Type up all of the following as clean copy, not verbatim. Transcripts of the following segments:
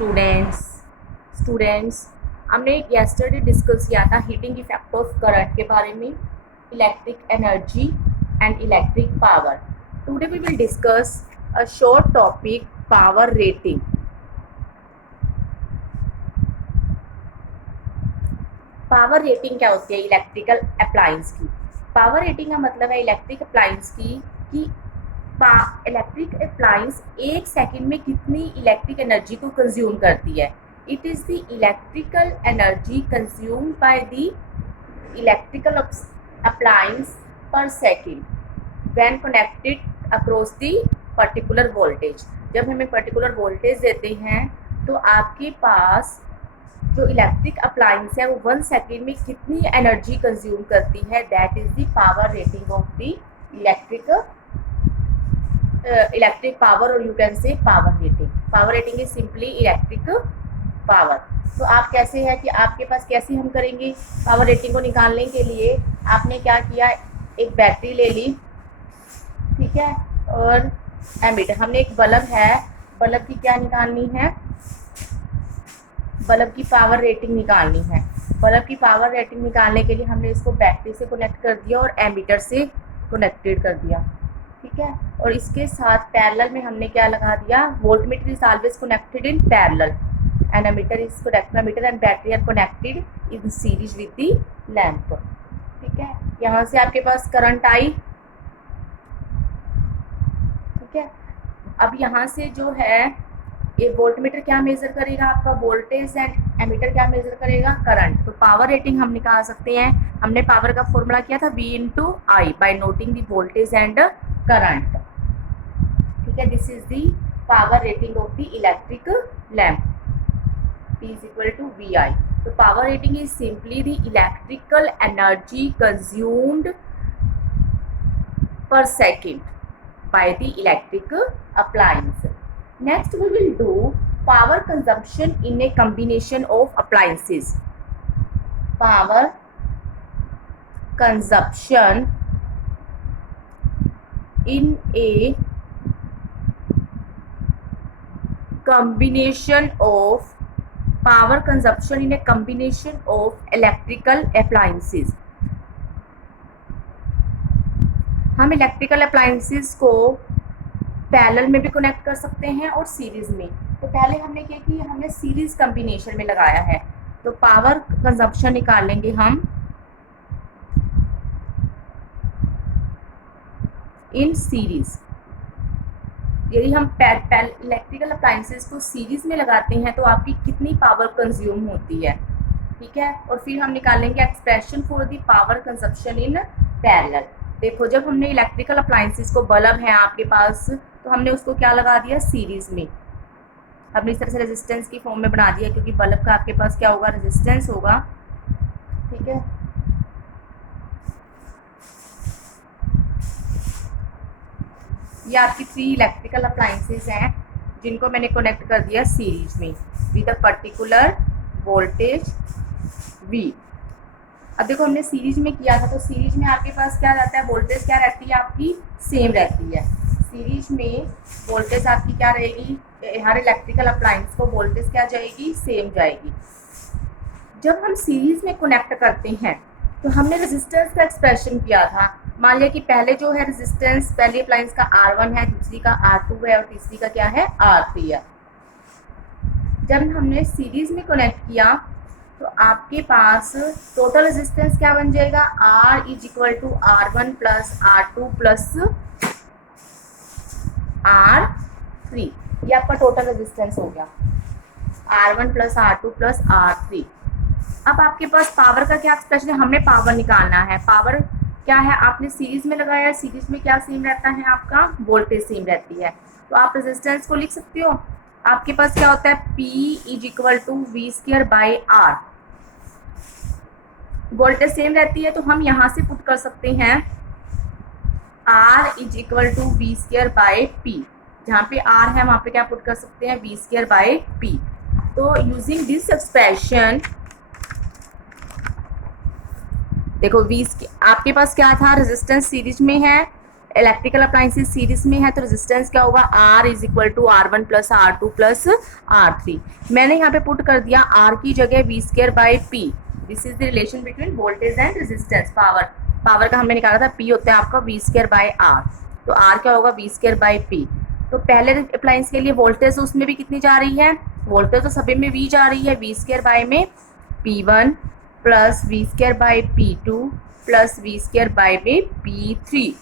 Students students हमने yesterday discuss किया था हीटिंग इफेक्ट ऑफ करंट के बारे में, electric energy and electric power. Today we will discuss a short topic, power rating. Power rating क्या होती है इलेक्ट्रिकल अप्लायंस की? पावर रेटिंग का मतलब है इलेक्ट्रिक अप्लायंस की कि इलेक्ट्रिक अप्लायंस एक सेकंड में कितनी इलेक्ट्रिक एनर्जी को कंज्यूम करती है। It is the electrical energy consumed by the electrical appliance per second when connected across the particular voltage. जब हमें पर्टिकुलर वोल्टेज देते हैं तो आपके पास जो इलेक्ट्रिक अप्लायंस है वो 1 सेकेंड में कितनी एनर्जी कंज्यूम करती है, that is the power rating of the electric power, और you can say power rating. Power rating is simply electric power. तो आप कैसे है कि आपके पास कैसे हम करेंगे पावर रेटिंग को निकालने के लिए? आपने क्या किया, एक बैटरी ले ली, ठीक है, और एमीटर। हमने एक बल्ब है, बल्ब की क्या निकालनी है, बल्ब की पावर रेटिंग निकालनी है। बल्ब की पावर रेटिंग निकालने के लिए हमने इसको बैटरी से कनेक्ट कर दिया और एमीटर से कनेक्टेड कर दिया, ठीक है। और इसके साथ पैरेलल में हमने क्या लगा दिया, voltmeter is always connected in parallel and ammeter is connected, ammeter and battery are connected in series with the lamp, ठीक है। यहाँ से आपके पास करंट आई, ठीक है। अब यहाँ से जो है ये वोल्टमीटर क्या मेजर करेगा, आपका वोल्टेज, एंड एमीटर क्या मेजर करेगा, करंट। तो पावर रेटिंग हम निकाल सकते हैं। हमने पावर का फॉर्मूला किया था V × I by noting the voltage and current, ठीक है। This is the power rating of the electric lamp, P = VI। तो power rating is simply the electrical energy consumed per second by the electric appliance. Next we will do power consumption in a combination of appliances. Power consumption in a combination of electrical appliances. हम electrical appliances को parallel में भी connect कर सकते हैं और series में। तो पहले हमने क्या किया, हमने सीरीज कॉम्बिनेशन में लगाया है। तो पावर कंजप्शन निकालेंगे हम इन सीरीज। यदि हम इलेक्ट्रिकल अप्लायंसेस को सीरीज में लगाते हैं तो आपकी कितनी पावर कंज्यूम होती है, ठीक है। और फिर हम निकालेंगे expression for the power consumption in parallel. देखो, जब हमने इलेक्ट्रिकल अप्लायंसेस को, बल्ब है आपके पास, तो हमने उसको क्या लगा दिया, सीरीज में। हमने इस तरह से रेजिस्टेंस की फॉर्म में बना दिया, क्योंकि बल्ब का आपके पास क्या होगा, रेजिस्टेंस होगा, ठीक है। ये आपकी 3 इलेक्ट्रिकल अप्लायंसेस हैं जिनको मैंने कनेक्ट कर दिया सीरीज में with a particular voltage V। अब देखो, हमने सीरीज में किया था, तो सीरीज में आपके पास क्या रहता है, वोल्टेज क्या रहती है आपकी, सेम रहती है। सीरीज में वोल्टेज आपकी क्या रहेगी, हर इलेक्ट्रिकल अप्लायंस को वोल्टेज क्या जाएगी, सेम जाएगी। जब हम सीरीज में कनेक्ट करते हैं तो हमने रेजिस्टेंस का एक्सप्रेशन किया था। मान लिया कि पहले जो है रेजिस्टेंस, पहली अप्लायंस का R1 है, दूसरी का R2 है और तीसरी का क्या है, R3 है। जब हमने सीरीज में कनेक्ट किया तो आपके पास टोटल रेजिस्टेंस क्या बन जाएगा, R = R1 + R2 + R3। ये आपका टोटल रेजिस्टेंस हो गया, R1 + R2 + R3। अब आपके पास पावर का क्या एक्सप्रेशन है, हमने पावर निकालना है। पावर क्या है, आपने सीरीज में लगाया, सीरीज में क्या सेम रहता है, आपका वोल्टेज सेम रहती है। तो आप रेजिस्टेंस को लिख सकते हो, आपके पास क्या होता है, P = V²/R। वोल्टेज सेम रहती है तो हम यहाँ से पुट कर सकते हैं R = V²/P। जहाँ पे R है वहाँ पे क्या पुट कर सकते हैं, V²/P। तो यूजिंग दिस एक्सप्रेशन, देखो आपके पास क्या था, रेजिस्टेंस सीरीज में है, इलेक्ट्रिकल अप्लाइंसेस सीरीज में है तो रेजिस्टेंस क्या होगा, R is equal to R1 plus R2 plus R3। मैंने यहाँ पे पुट कर दिया R की जगह V square by P। This is the relation between voltage and resistance. Power का हमने निकाला था P होता है आपका V स्क्वायर बाई R, तो R क्या होगा V स्क्वायर बाई P। तो पहले अप्लाइंस के लिए वोल्टेज उसमें भी कितनी जा रही है, वोल्टेज तो सभी में V जा रही है, V स्क्वायर बाई में P1 plus V square by P2 plus V square by में P3।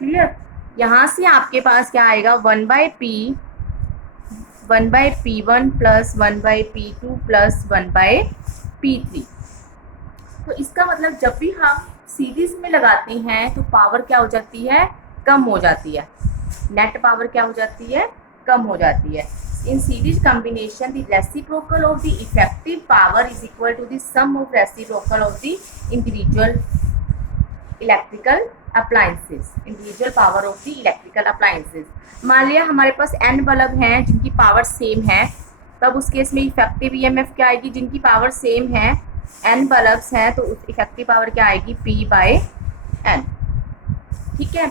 क्लियर। यहाँ से आपके पास क्या आएगा, 1/P 1/P1 plus 1/P2 plus 1/P3। तो इसका मतलब जब भी हम सीरीज में लगाते हैं तो पावर क्या हो जाती है, कम हो जाती है। नेट पावर क्या हो जाती है, कम हो जाती है। In series combination the reciprocal of the effective power is equal to the sum of reciprocal of the individual electrical appliances, individual power of the electrical appliances. मान लिया हमारे पास n बल्ब हैं जिनकी पावर सेम है, तब उस case में effective EMF क्या आएगी, जिनकी पावर सेम है, n बल्ब्स हैं तो उस इफेक्टिव पावर क्या आएगी, P/n। ठीक है।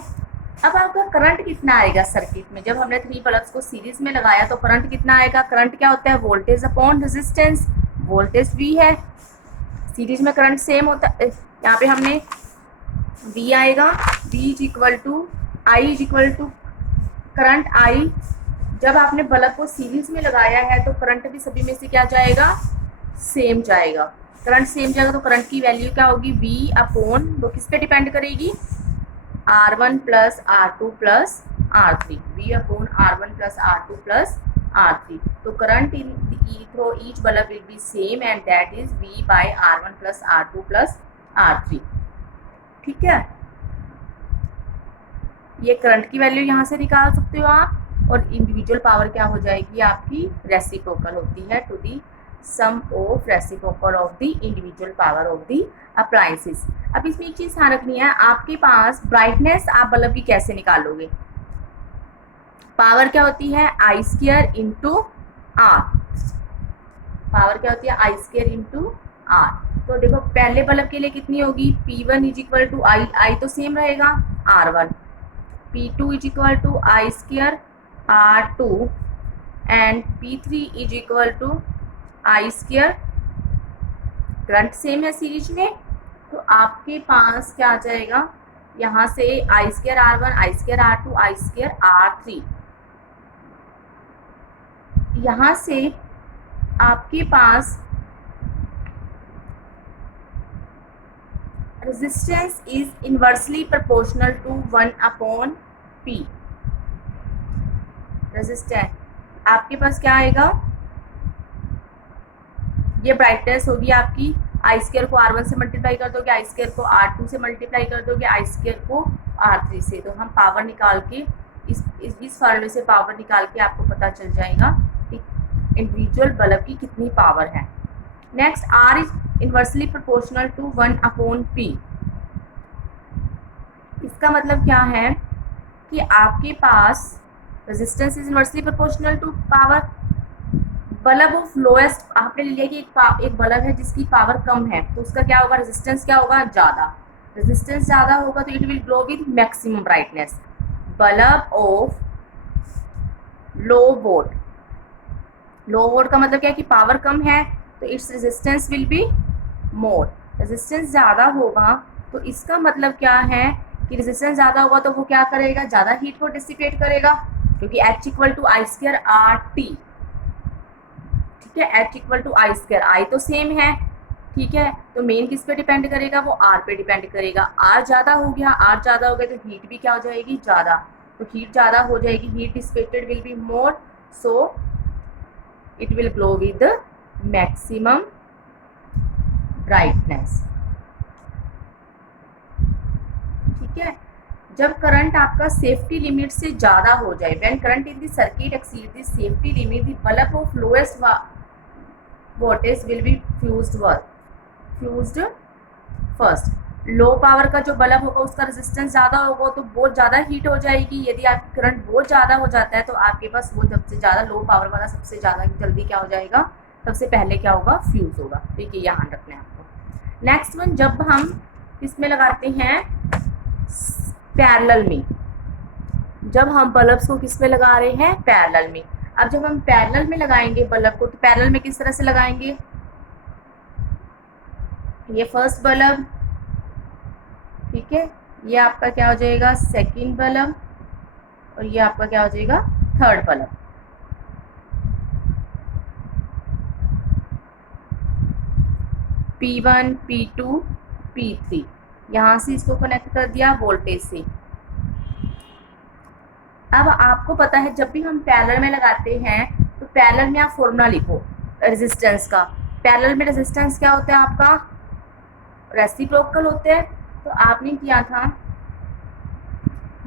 अब आपका करंट कितना आएगा सर्किट में, जब हमने 3 बल्ब्स को सीरीज में लगाया तो करंट कितना आएगा, करंट क्या होता है, voltage upon resistance. Voltage V है, सीरीज में करंट सेम होता है, यहाँ पे हमने V आएगा, V is equal to I is equal to current I। जब आपने बल्ब को सीरीज में लगाया है तो करंट भी सभी में से क्या जाएगा, सेम जाएगा। करंट सेम जाएगा तो करंट की वैल्यू क्या होगी, V अपॉन, वो किस पे डिपेंड करेगी, R1 plus R2 plus R3, V upon R1 plus R2 plus R3। तो current in through each bulb will be same and that is V by R1 plus R2 plus R3। ठीक है, ये current की value यहाँ से निकाल सकते हो आप। और इंडिविजुअल पावर क्या हो जाएगी आपकी, रेसिप्रोकल होती है to the sum of reciprocal of the individual power of the appliances. अब इसमें एक चीज़ ध्यान रखनी है, आपके पास ब्राइटनेस आप बल्ब की कैसे निकालोगे, पावर क्या होती है, आई स्क्वायर इंटू आर। पावर क्या होती है, आई स्क्वायर इंटू आर। तो देखो पहले बल्ब के लिए कितनी होगी, P1 इज इक्वल टू आई तो सेम रहेगा R1, P2 is equal to I square R2 and P3 is equal to I square. Current same है सीरीज में, तो आपके पास क्या आ जाएगा, यहाँ से I square R1 I square R2 I square R3। यहाँ से आपके पास resistance is inversely proportional to 1/P। Resistance आपके पास क्या आएगा, ये ब्राइटनेस होगी आपकी, आई स्क्वायर को R1 से मल्टीप्लाई कर दोगे, आई स्क्वायर को R2 से मल्टीप्लाई कर दोगे, आई स्क्वायर को R3 से। तो हम पावर निकाल के इस फॉर्मूले से पावर निकाल के आपको पता चल जाएगा कि इंडिविजुअल बल्ब की कितनी पावर है। Next, R is inversely proportional to 1/P। इसका मतलब क्या है कि आपके पास resistance is inversely proportional to power. Bulb of lowest आपने लिया कि एक बल्ब है जिसकी पावर कम है, तो उसका क्या होगा, रेजिस्टेंस क्या होगा, ज़्यादा। रेजिस्टेंस ज़्यादा होगा तो it will glow with maximum brightness. Bulb of low volt, low volt का मतलब क्या है कि पावर कम है तो its resistance will be more. Resistance ज़्यादा होगा तो इसका मतलब क्या है कि रेजिस्टेंस ज़्यादा होगा तो वो क्या करेगा, ज़्यादा हीट को डिसिपेट करेगा, क्योंकि H equal to I square RT। ठीक है, H equal to I square, I तो सेम है। ठीक है, तो मेन किस पे डिपेंड करेगा, वो R पे डिपेंड करेगा। R ज़्यादा हो गया, R ज़्यादा हो गया तो हीट भी क्या हो जाएगी, ज़्यादा। तो हीट ज़्यादा हो जाएगी, heat dissipated will be more, so it will glow with maximum brightness. ठीक है, जब करंट आपका सेफ्टी लिमिट से ज़्यादा हो जाए, when current in the circuit exceed the safety limit, the bulb of lowest voltage will be fused first. Low power का जो बल्ब होगा उसका रेजिस्टेंस ज़्यादा होगा तो बहुत ज़्यादा हीट हो जाएगी। यदि आपकी करंट बहुत ज़्यादा हो जाता है तो आपके पास वो सबसे ज़्यादा लो पावर वाला सबसे ज़्यादा जल्दी क्या हो जाएगा, सबसे पहले क्या होगा, फ्यूज़ होगा। ठीक है, यहाँ रखना है आपको। नेक्स्ट वन, जब हम इसमें लगाते हैं पैरेलल में, जब हम बल्ब्स को किस में लगा रहे हैं, पैरेलल में। अब जब हम पैरेलल में लगाएंगे बल्ब को, तो पैरेलल में किस तरह से लगाएंगे, ये फर्स्ट बल्ब, ठीक है, ये आपका क्या हो जाएगा, सेकंड बल्ब, और ये आपका क्या हो जाएगा, third bulb. P1, P2, P3, यहाँ से इसको कनेक्ट कर दिया वोल्टेज से। अब आपको पता है जब भी हम पैरेलल में लगाते हैं तो पैरेलल में आप फॉर्मूला लिखो रेजिस्टेंस का। पैरेलल में रेजिस्टेंस क्या होता है आपका, रेसिप्रोकल होते हैं। तो आपने किया था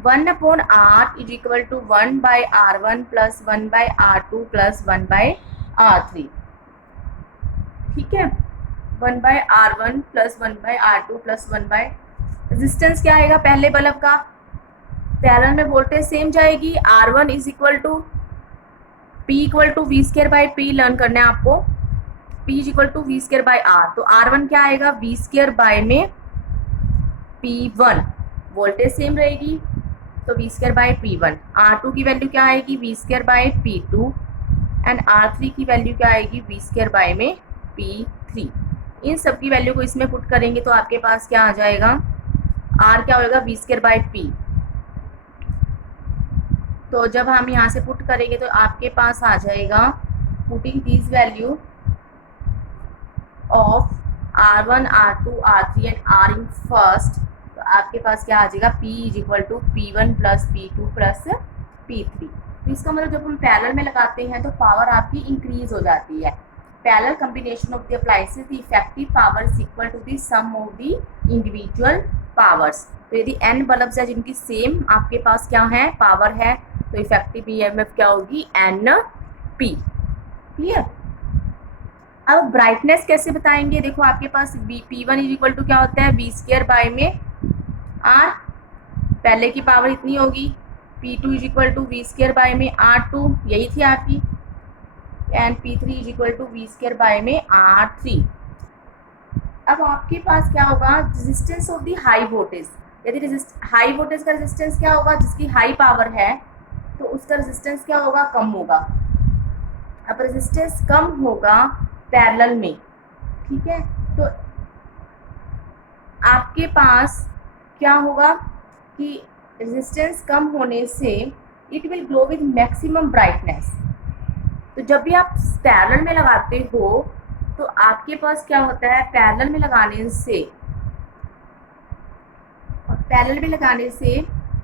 1/R is equal to 1/R1 plus 1/R2 plus 1/R3, ठीक है, 1/R1 plus 1/R2 plus 1/, resistance क्या आएगा पहले बल्ब का, पैरेलल में वोल्टेज सेम जाएगी, R1 is equal to P equal to V square by P learn करना है आपको, P is equal to V square by R, तो R1 क्या आएगा, V स्क्वायर बाय में P1, वोल्टेज सेम रहेगी तो V square bye P1, R2 की वैल्यू क्या आएगी, V square bye P2, and R3 की वैल्यू क्या आएगी, V स्क्वायर बाय में P3। इन सब की वैल्यू को इसमें पुट करेंगे तो आपके पास क्या आ जाएगा, R क्या होगा, V स्क्वायर बाय P। तो जब हम यहाँ से पुट करेंगे तो आपके पास आ जाएगा, putting this value of R1, R2, R3 and R in first, तो आपके पास क्या आ जाएगा, P is equal to P1 plus P2 plus P3। तो इसका मतलब जब हम पैरेलल में लगाते हैं तो पावर आपकी इंक्रीज हो जाती है। Parallel combination of the appliances, the effective power is equal to the sum of the individual powers. तो यदि n बल्ब्स है जिनकी सेम आपके पास क्या है, पावर है, तो इफेक्टिव ईएमएफ क्या होगी, NP। क्लियर। अब ब्राइटनेस कैसे बताएंगे, देखो आपके पास P1 इज इक्वल टू क्या होता है, V स्क्वायर बाय में R, पहले की पावर इतनी होगी, P2 is equal to V square by में R2, यही थी आपकी, and P3 is equal to V square by में R3। अब आपके पास क्या होगा, resistance of the high voltage, यदि हाई वोल्टेज का रेजिस्टेंस क्या होगा, जिसकी हाई पावर है तो उसका रेजिस्टेंस क्या होगा, कम होगा। अब रेजिस्टेंस कम होगा पैरेलल में, ठीक है, तो आपके पास क्या होगा कि रेजिस्टेंस कम होने से it will glow with maximum brightness. तो जब भी आप पैरेलल में लगाते हो तो आपके पास क्या होता है, पैरेलल में लगाने से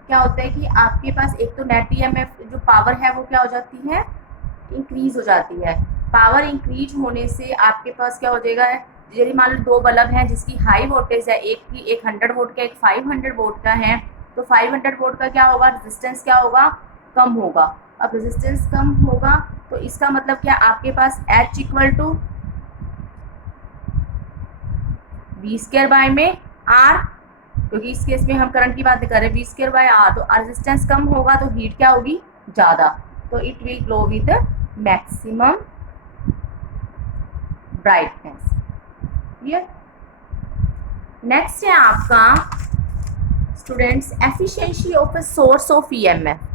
क्या होता है कि आपके पास एक तो नेट ईएमएफ जो पावर है वो क्या हो जाती है, इंक्रीज हो जाती है। पावर इंक्रीज होने से आपके पास क्या हो जाएगा, यदि मान लो दो बल्ब हैं जिसकी हाई वोल्टेज है, एक की 100 वोल्ट का, एक 500 वोल्ट का है, तो 500 वोल्ट का क्या होगा, रेजिस्टेंस क्या होगा, कम होगा। अब रेजिस्टेंस कम होगा तो इसका मतलब क्या, आपके पास H equal to V square by में R, क्योंकि इस केस में हम करंट की बात कर रहे हैं, V स्क्वायर बाय R, तो रेजिस्टेंस कम होगा तो हीट क्या होगी, ज़्यादा, तो it will glow with maximum brightness. Clear. Next है आपका students efficiency of a source of EMF.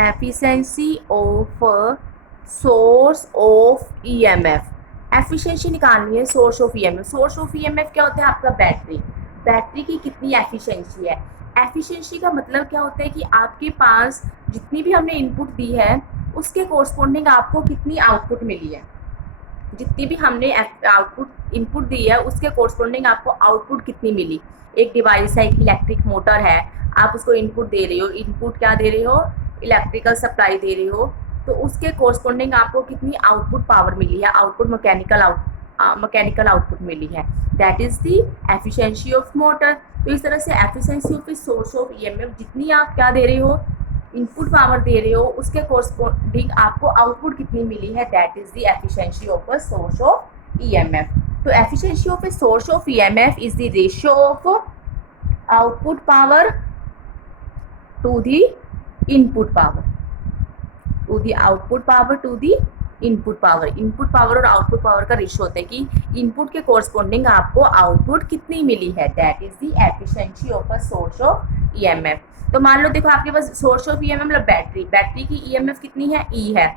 Efficiency of source of EMF, efficiency निकालनी है source of EMF. Source of EMF क्या होता है आपका, बैटरी की कितनी एफिशिएंसी है। एफिशिएंसी का मतलब क्या होता है कि आपके पास जितनी भी हमने इनपुट दी है उसके कोरस्पॉन्डिंग आपको कितनी आउटपुट मिली है, जितनी भी हमने आउटपुट इनपुट दी है उसके कोरस्पॉन्डिंग आपको आउटपुट कितनी मिली। एक डिवाइस है, एक इलेक्ट्रिक मोटर है, आप उसको इनपुट दे रहे हो, इनपुट क्या दे रहे हो, इलेक्ट्रिकल सप्लाई दे रहे हो, तो उसके कोरस्पॉन्डिंग आपको कितनी आउटपुट पावर मिली है, आउटपुट मैकेनिकल आउटपुट मिली है, that is the efficiency of motor. तो इस तरह से efficiency of source of EMF, जितनी आप क्या दे रहे हो, इनपुट पावर दे रहे हो, उसके कोरस्पॉन्डिंग आपको आउटपुट कितनी मिली है, that is the efficiency of a source of EMF. तो efficiency of a source of EMF is the ratio of output power to the input power, to the output power to the input power और output power का ratio होता है कि input के corresponding आपको output कितनी मिली है, that is the efficiency of a source of EMF. तो मान लो देखो आपके पास सोर्स ऑफ ईएमएफ मतलब बैटरी की ईएमएफ कितनी है, ई है,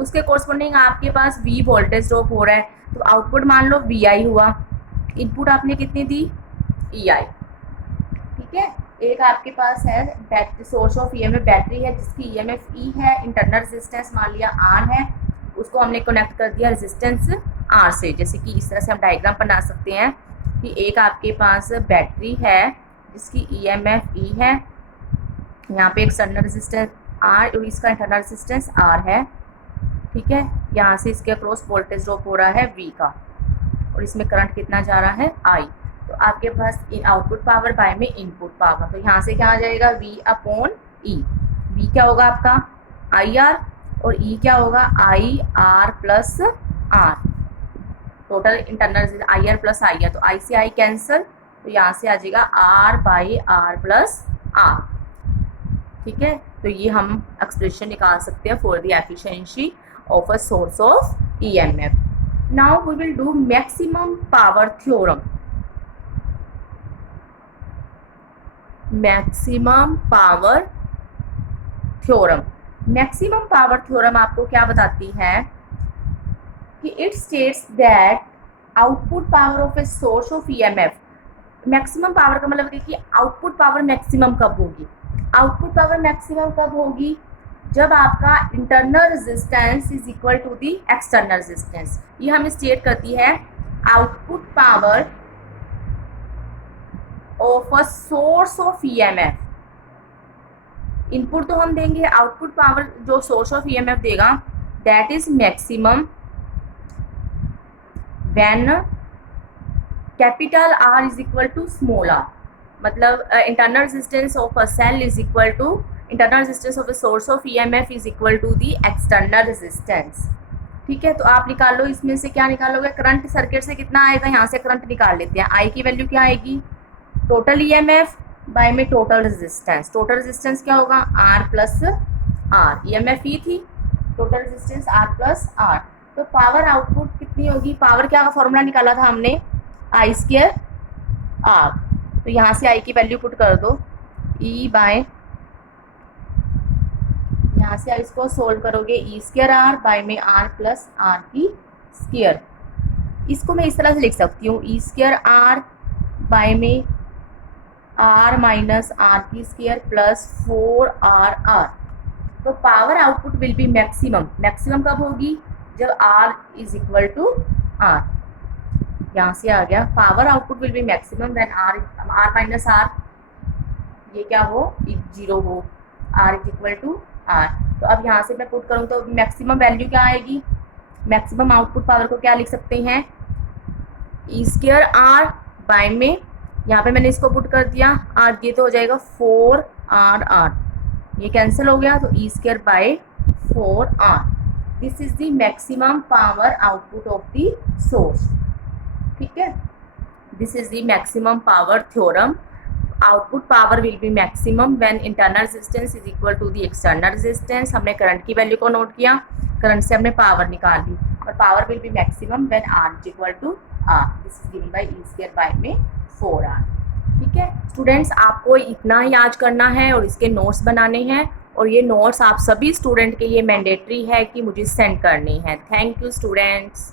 उसके कोरस्पॉन्डिंग आपके पास वी वोल्टेज ड्रॉप हो रहा है, तो आउटपुट मान लो वी आई हुआ, इनपुट आपने कितनी दी, ई आई। ठीक है, एक आपके पास है battery source of EMF battery है जिसकी ईएमएफ ई है, इंटरनल रेजिस्टेंस मान लिया आर है, उसको हमने कनेक्ट कर दिया रेजिस्टेंस आर से। जैसे कि इस तरह से हम डायग्राम बना सकते हैं कि एक आपके पास बैटरी है जिसकी ईएमएफ ई है, यहाँ पे एक्सटर्नल रेजिस्टेंस आर और इसका इंटरनल रेजिस्टेंस आर है। ठीक है, यहाँ से इसके अक्रॉस वोल्टेज ड्रॉप हो रहा है वी का और इसमें करंट कितना जा रहा है, आई। तो आपके पास आउटपुट पावर बाय में इनपुट पावर, तो यहाँ से क्या आ जाएगा, वी अपॉन ई। वी क्या होगा आपका, आई आर, और ई क्या होगा, I R plus R, total internal I R plus I R, तो आई से आई कैंसिल, तो यहाँ से आ जाएगा R by R plus R. ठीक है, तो ये हम एक्सप्रेशन निकाल सकते हैं for the efficiency of a source of EMF. Now we will do maximum power theorem. Maximum power theorem, maximum power theorem आपको क्या बताती है कि it states that output power of a source of EMF, maximum power का मतलब है कि output power maximum कब होगी, आउटपुट पावर मैक्सिमम कब होगी, जब आपका internal resistance is equal to the external resistance. ये हमें स्टेट करती है output power of a source of EMF. Input तो हम देंगे, आउटपुट पावर जो सोर्स ऑफ ईएमएफ देगा that is maximum when capital R is equal to small R, मतलब internal resistance of a cell is equal to internal resistance of a source of EMF is equal to the external resistance. ठीक है, तो आप निकाल लो इसमें से क्या निकालोगे, करंट सर्किट से कितना आएगा, यहाँ से करंट निकाल लेते हैं। आई की वैल्यू क्या आएगी, टोटल ईएमएफ बाय में टोटल रेजिस्टेंस, टोटल रेजिस्टेंस क्या होगा, R plus R, EMF E थी, total resistance R plus R. तो पावर आउटपुट कितनी होगी, पावर क्या का फॉर्मूला निकाला था हमने, आई स्क्वायर आर, तो यहाँ से आई की वैल्यू पुट कर दो, ई बाय, यहाँ से इसको सोल्व करोगे ई स्क्वायर आर बाय में आर प्लस आर की स्क्वायर। इसको मैं इस तरह से लिख सकती हूँ, ई स्क्वायर आर बाय में आर माइनस आर की स्क्वायर प्लस 4 आर। तो power output will be maximum, maximum कब होगी, जब R is equal to R. यहाँ से आ गया power output will be maximum when R minus R, ये क्या हो, जीरो हो, R is equal to R. तो अब यहाँ से मैं पुट करूँ तो मैक्सिमम वैल्यू क्या आएगी, मैक्सिमम आउटपुट पावर को क्या लिख सकते हैं, ई स्क्वायर आर बाय में, यहाँ पे मैंने इसको पुट कर दिया आर, ये तो हो जाएगा 4 आर, ये कैंसिल हो गया, तो E square by 4 R. This is the maximum power output of the source. ठीक है, this is the maximum power theorem. Output power will be maximum when internal resistance is equal to the external resistance. हमने current की value को note किया, current से हमने power निकाल ली, और power will be maximum when R is equal to R. This is given by E square by में 4 आर। ठीक है स्टूडेंट्स, आपको इतना ही याद करना है और इसके नोट्स बनाने हैं, और ये नोट्स आप सभी स्टूडेंट के लिए मैंडेटरी है कि मुझे सेंड करने हैं। Thank you students.